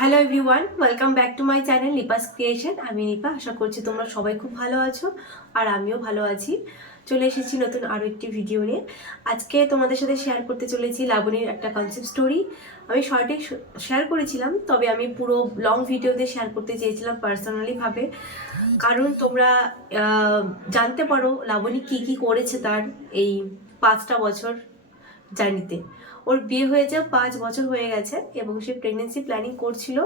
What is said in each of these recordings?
Hello everyone welcome back to my channel লিপাস creation আমি নিপা আশা করছি তোমরা সবাই খুব ভালো আছো আর আমিও ভালো আছি। চলে এসেছি নতুন আরও একটি ভিডিও নিয়ে। আজকে তোমাদের সাথে শেয়ার করতে চলেছি লাবণীর একটা কনসেপ্ট স্টোরি আমি শর্টে শেয়ার করেছিলাম, তবে আমি পুরো লং ভিডিওতে শেয়ার করতে চেয়েছিলাম পার্সোনালিভাবে কারণ তোমরা জানতে পারো লাবণী কি কি করেছে তার এই পাঁচটা বছর। জার্নিতে। ওর বিয়ে হয়েছে পাঁচ বছর হয়ে গেছে এবং সে প্রেগনেন্সি প্ল্যানিং করছিল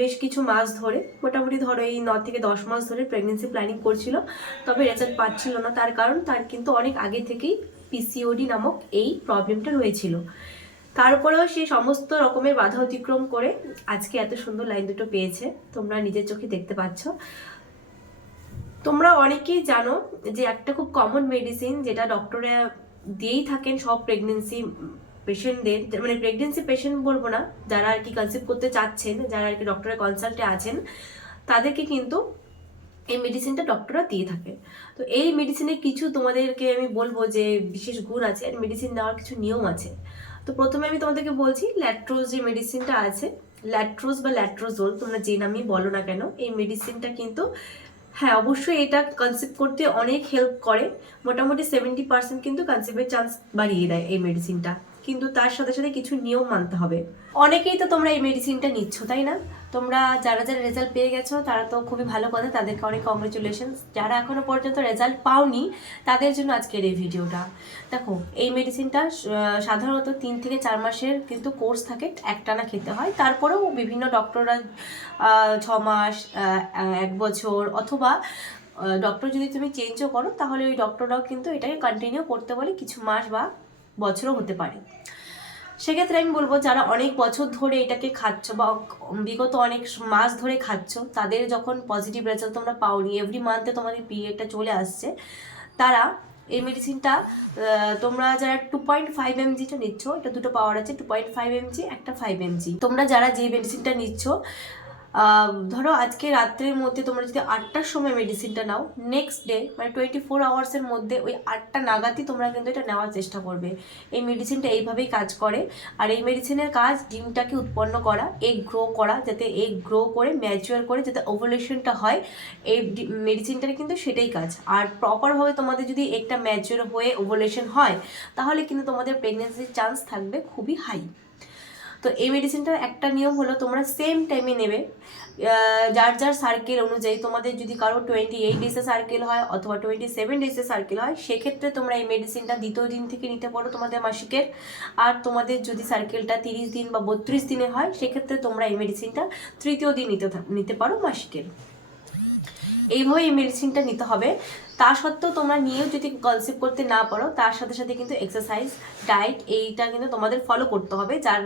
বেশ কিছু মাস ধরে। মোটামুটি ধরো এই ন থেকে দশ মাস ধরে প্রেগনেন্সি প্ল্যানিং করছিল, তবে রেজাল্ট পাচ্ছিল না। তার কারণ তার কিন্তু অনেক আগে থেকেই পিসিওডি নামক এই প্রবলেমটা রয়েছিল। তারপরেও সে সমস্ত রকমের বাধা অতিক্রম করে আজকে এত সুন্দর লাইন দুটো পেয়েছে। তোমরা নিজের চোখে দেখতে পাচ্ছ। তোমরা অনেকেই জানো যে একটা খুব কমন মেডিসিন যেটা ডক্টররা দিয়েই থাকেন সব প্রেগনেন্সি পেশেন্টদের মানে প্রেগনেন্সি পেশেন্ট বলব না, যারা আর কি কনসিভ করতে চাচ্ছেন, যারা আর কি ডক্টরের কনসাল্টে আছেন, তাদেরকে কিন্তু এই মেডিসিনটা ডক্টররা দিয়ে থাকে। তো এই মেডিসিনে কিছু তোমাদেরকে আমি বলব যে, বিশেষ গুণ আছে আর মেডিসিন নেওয়ার কিছু নিয়ম আছে। তো প্রথমে আমি তোমাদেরকে বলছি ল্যাট্রোজ যে মেডিসিনটা আছে ল্যাট্রোজ বা ল্যাট্রোজোল তোমরা যে নামই বলো না কেন, এই মেডিসিনটা কিন্তু হ্যাঁ অবশ্যই এটা কনসিভ করতে অনেক হেল্প করে। মোটামুটি সেভেন্টি পার্সেন্ট কিন্তু কনসিভের চান্স বাড়িয়ে দেয় এই মেডিসিনটা কিন্তু তার সাথে সাথে কিছু নিয়ম মানতে হবে। অনেকেই তো তোমরা এই মেডিসিনটা নিচ্ছ, তাই না? তোমরা যারা যারা রেজাল্ট পেয়ে গেছো, তারা তো খুবই ভালো কথা, তাদেরকে অনেক কংগ্রেচুলেশন যারা এখনও পর্যন্ত রেজাল্ট পাওনি, তাদের জন্য আজকের এই ভিডিওটা দেখো, এই মেডিসিনটা সাধারণত তিন থেকে চার মাসের কিন্তু কোর্স থাকে, একটানা খেতে হয়। তারপরেও বিভিন্ন ডক্টররা ছ মাস এক বছর, অথবা ডক্টর যদি তুমি চেঞ্জও করো, তাহলে ওই ডক্টররাও কিন্তু এটাকে কন্টিনিউ করতে বলে কিছু মাস বা বছরও হতে পারে। সেক্ষেত্রে আমি বলব, যারা অনেক বছর ধরে এটাকে খাচ্ছ বা বিগত অনেক মাস ধরে খাচ্ছ, তাদের যখন পজিটিভ রেজাল্ট তোমরা পাওনি এভরি মান্থে তোমাদের পিরিয়ডটা চলে আসছে, তারা এই মেডিসিনটা তোমরা যারা টু পয়েন্ট ফাইভ এমজিটা নিচ্ছ, এটা দুটো পাওয়ার আছে টু পয়েন্ট ফাইভ এমজি একটা ফাইভ এমজি তোমরা যারা যে মেডিসিনটা নিচ্ছ ধরো আজকে রাত্রের মধ্যে তোমরা যদি আটটার সময় মেডিসিনটা নাও নেক্সট ডে মানে টোয়েন্টি ফোর আওয়ার্সের মধ্যে ওই আটটা নাগাদই তোমরা কিন্তু এটা নেওয়ার চেষ্টা করবে। এই মেডিসিনটা এইভাবেই কাজ করে। আর এই মেডিসিনের কাজ ডিমটাকে উৎপন্ন করা এগ গ্রো করা, যাতে এগ গ্রো করে ম্যাচিওর করে, যাতে ওভুলেশনটা হয়, এই মেডিসিনটার কিন্তু সেটাই কাজ। আর প্রপারভাবে তোমাদের যদি একটা ম্যাচিওর হয়ে ওভুলেশন হয়, তাহলে কিন্তু তোমাদের প্রেগনেন্সির চান্স থাকবে খুবই হাই তো এই মেডিসিনটার একটা নিয়ম হলো তোমরা সেম টাইমে নেবে। যার যার সার্কেল অনুযায়ী তোমাদের যদি কারও টোয়েন্টি এইট ডেসে সার্কেল হয় অথবা টোয়েন্টি সেভেন ডেসে সার্কেল হয়, সেক্ষেত্রে তোমরা এই মেডিসিনটা দ্বিতীয় দিন থেকে নিতে পারো তোমাদের মাসিকের। আর তোমাদের যদি সার্কেলটা তিরিশ দিন বা বত্রিশ দিনে হয়, সেক্ষেত্রে তোমরা এই মেডিসিনটা তৃতীয় দিন নিতে নিতে পারো মাসিকের। এইভাবে এই মেডিসিনটা নিতে হবে। তা সত্ত্বেও তোমরা নিয়েও যদি কনসেপ্ট করতে না পারো, তার সাথে সাথে কিন্তু এক্সারসাইজ ডায়েট এইটা কিন্তু তোমাদের ফলো করতে হবে, যার,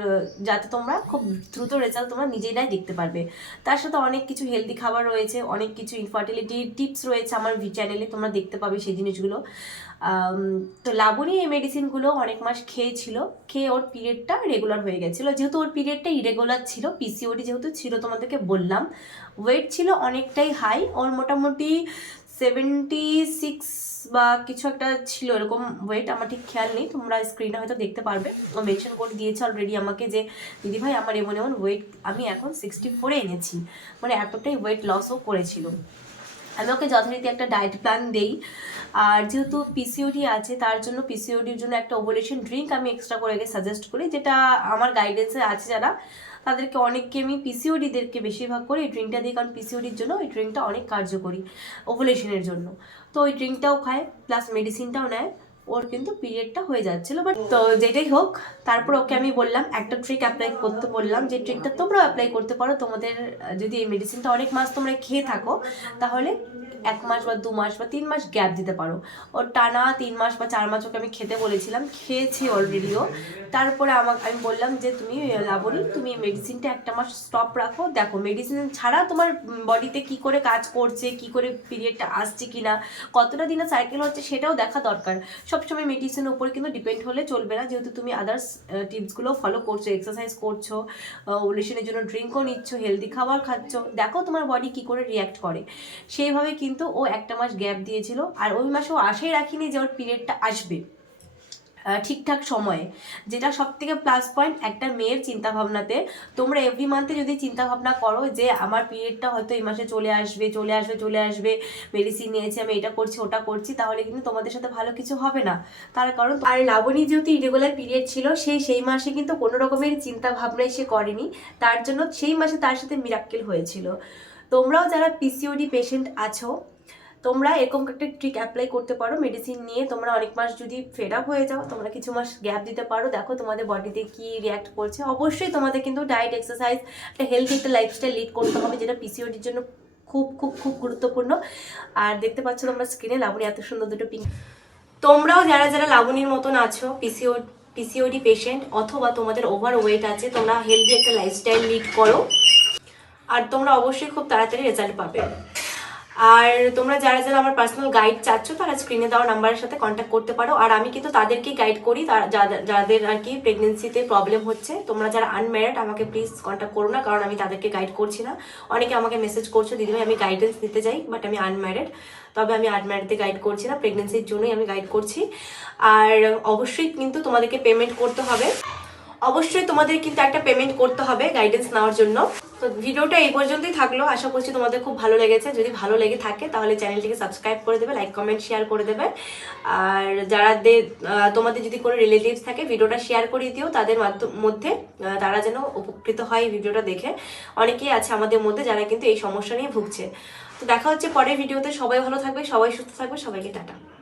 যাতে তোমরা খুব দ্রুত রেজাল্ট তোমরা নিজেরাই দেখতে পারবে। তার সাথে অনেক কিছু হেলদি খাবার রয়েছে, অনেক কিছু ইনফার্টিলিটি টিপস রয়েছে আমার চ্যানেলে তোমরা দেখতে পাবে সেই জিনিসগুলো। তো লাবণী এই মেডিসিনগুলো অনেক মাস খেয়েছিল, খেয়ে ওর পিরিয়ডটা রেগুলার হয়ে গেছিল। যেহেতু ওর পিরিয়ডটা ইরেগুলার ছিল পিসিওডি যেহেতু ছিল তোমাদেরকে বললাম ওয়েট ছিল অনেকটাই হাই ওর মোটামুটি সেভেন্টি সিক্স বা কিছু একটা ছিল, এরকম ওয়েট আমার ঠিক খেয়াল নেই, তোমরা স্ক্রিনে হয়তো দেখতে পারবে। মেনশন করে দিয়েছে অলরেডি আমাকে যে দিদি ভাই আমার এমন এমন ওয়েট আমি এখন সিক্সটি ফোরে এনেছি। মানে এতটাই ওয়েট লসও করেছিল। আমি ওকে যথারীতি একটা ডায়েট প্ল্যান দেই। আর যেহেতু পিসিওডি আছে, তার জন্য পিসিওডির জন্য একটা ওভোলেশন ড্রিঙ্ক আমি এক্সট্রা করে আগে সাজেস্ট করি, যেটা আমার গাইডেন্সে আছে যারা, তাদেরকে অনেককে আমি পিসিওডিদেরকে বেশিরভাগ করে এই ড্রিঙ্কটা দিই, কারণ পিসিওডির জন্য এই ড্রিঙ্কটা অনেক কার্যকরী ওভোলেশনের জন্য। তো ওই ড্রিঙ্কটাও খায় প্লাস মেডিসিনটাও নেয়। ওর কিন্তু পিরিয়ডটা হয়ে যাচ্ছিল বাট তো যেটাই হোক, তারপর ওকে আমি বললাম, একটা ট্রিক অ্যাপ্লাই করতে বললাম, যে ট্রিকটা তোমরাও অ্যাপ্লাই করতে পারো, তোমাদের যদি এই মেডিসিনটা অনেক মাস তোমরা খেয়ে থাকো, তাহলে এক মাস বা দু মাস বা তিন মাস গ্যাপ দিতে পারো। ওর টানা তিন মাস বা চার মাস ওকে আমি খেতে বলেছিলাম, খেয়েছি অলরেডিও তারপরে আমাকে, আমি বললাম যে, তুমি লাবণী, তুমি মেডিসিনটা একটা মাস স্টপ রাখো। দেখো মেডিসিন ছাড়া তোমার বডিতে কি করে কাজ করছে, কি করে পিরিয়ডটা আসছে কিনা কতটা দিনে সাইকেল হচ্ছে সেটাও দেখা দরকার। সবসময় মেডিসিনের উপর কিন্তু ডিপেন্ড হলে চলবে না। যেহেতু তুমি আদার্স টিপসগুলো ফলো করছ এক্সারসাইজ করছ ওলেশনের জন্য ড্রিঙ্কও নিচ্ছ হেলদি খাবার খাচ্ছ, দেখো তোমার বডি কি করে রিয়াক্ট করে। সেইভাবে কিন্তু ও একটা মাস গ্যাপ দিয়েছিল আর ওই মাসে ও আশাই রাখিনি যে ওর পিরিয়ডটা আসবে ঠিকঠাক সময়ে। যেটা সব থেকে প্লাস পয়েন্ট একটা মেয়ের চিন্তা ভাবনাতে তোমরা এভরি মান্থে যদি চিন্তা ভাবনা করো যে আমার পিরিয়ডটা হয়তো এই মাসে চলে আসবে চলে আসবে চলে আসবে মেডিসিন নিয়েছি, আমি এটা করছি, ওটা করছি, তাহলে কিন্তু তোমাদের সাথে ভালো কিছু হবে না। তার কারণ আর লাবণী যেহেতু ইরেগুলার পিরিয়ড ছিল, সেই সেই মাসে কিন্তু কোনো রকমের চিন্তা ভাবনাই সে করেনি। তার জন্য সেই মাসে তার সাথে মিরাক্কেল হয়েছিল। তোমরাও যারা পিসিওডি পেশেন্ট আছো, তোমরা এরকম একটা ট্রিক অ্যাপ্লাই করতে পারো মেডিসিন নিয়ে। তোমরা অনেক মাস যদি ফেড আপ হয়ে যাও, তোমরা কিছু মাস গ্যাপ দিতে পারো। দেখো তোমাদের বডিতে কি রিয়াক্ট করছে। অবশ্যই তোমাদের কিন্তু ডায়েট এক্সারসাইজ একটা হেলদি একটা লাইফস্টাইল লিড করতে হবে, যেটা পিসিওডির জন্য খুব খুব খুব গুরুত্বপূর্ণ। আর দেখতে পাচ্ছ তোমরা স্ক্রিনে লাবণী, এত সুন্দর দুটো পিঙ্ক তোমরাও যারা যারা লাবণীর মতন আছো পিসিও পিসিওডি পেশেন্ট অথবা তোমাদের ওভার ওয়েট আছে, তোমরা হেলদি একটা লাইফস্টাইল লিড করো। আর তোমরা অবশ্যই খুব তাড়াতাড়ি রেজাল্ট পাবে। আর তোমরা যারা যারা আমার পার্সোনাল গাইড চাচ্ছ, তারা স্ক্রিনে দেওয়া নাম্বারের সাথে কন্ট্যাক্ট করতে পারো। আর আমি কিন্তু তাদেরকে গাইড করি যাদের- আর কি প্রেগনেন্সিতে প্রবলেম হচ্ছে। তোমরা যারা আনম্যারিড আমাকে প্লিজ কন্ট্যাক্ট করো না, কারণ আমি তাদেরকে গাইড করছি না। অনেকে আমাকে মেসেজ করছ, দিদিভাই, আমি গাইডেন্স দিতে চাই বাট আমি আনম্যারিড তবে আমি আনম্যারিডতে গাইড করছি না প্রেগনেন্সির জন্যই আমি গাইড করছি। আর অবশ্যই কিন্তু তোমাদেরকে পেমেন্ট করতে হবে। অবশ্যই তোমাদের কিন্তু একটা পেমেন্ট করতে হবে গাইডেন্স নেওয়ার জন্য। তো ভিডিওটা এই পর্যন্তই থাকল। আশা করছি তোমাদের খুব ভালো লেগেছে। যদি ভালো লেগে থাকে তাহলে চ্যানেলটিকে সাবস্ক্রাইব করে দেবে লাইক কমেন্ট শেয়ার করে দেবে। আর যারা দে- তোমাদের যদি কোনো রিলেটিভস থাকে, ভিডিওটা শেয়ার করে দিও। তাদের মাধ্য- তারা যেন উপকৃত হয় ভিডিওটা দেখে। অনেকেই আছে আমাদের মধ্যে যারা কিন্তু এই সমস্যা নিয়ে ভুগছে। তো দেখা হচ্ছে পরের ভিডিওতে। সবাই ভালো থাকবে, সবাই সুস্থ থাকবে। সবাইকে টাটা।